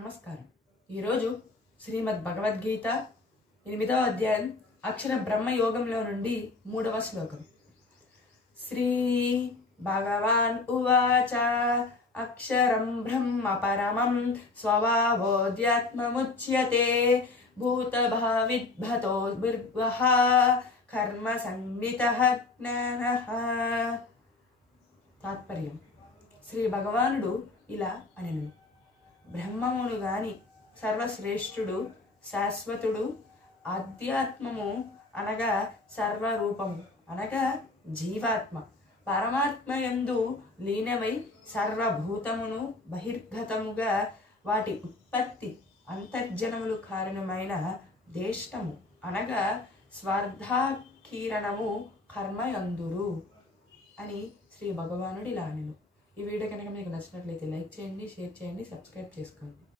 నమస్కారం. ఈరోజు శ్రీమద్ భగవద్గీత 8వ అధ్యాయం అక్షర బ్రహ్మ యోగంలో నుండి 3వ శ్లోకం. శ్రీ భగవాన్ ఉవాచ అక్షరం బ్రహ్మ పరమం స్వభావోధ్యాత్మముచ్యతే భూతభావిద్భతో బిర్వః కర్మ సంవితః జ్ఞానః. తాత్పర్యం: శ్రీ భగవానుడు ఇలా అనెను: బ్రహ్మమును గాని సర్వశ్రేష్ఠుడు, శాశ్వతుడు, ఆధ్యాత్మము అనగా సర్వరూపము అనగా జీవాత్మ, పరమాత్మయందు లీనమై సర్వభూతమును బహిర్గతముగా వాటి ఉత్పత్తి అంతర్జనములు కారణమైన దేష్టము అనగా స్వార్థాకీరణము కర్మయందురు అని శ్రీ భగవానుడు ఇలా అనెను. ఈ వీడియో కనుక మీకు నచ్చినట్లయితే లైక్ చేయండి, షేర్ చేయండి, సబ్స్క్రైబ్ చేసుకోండి.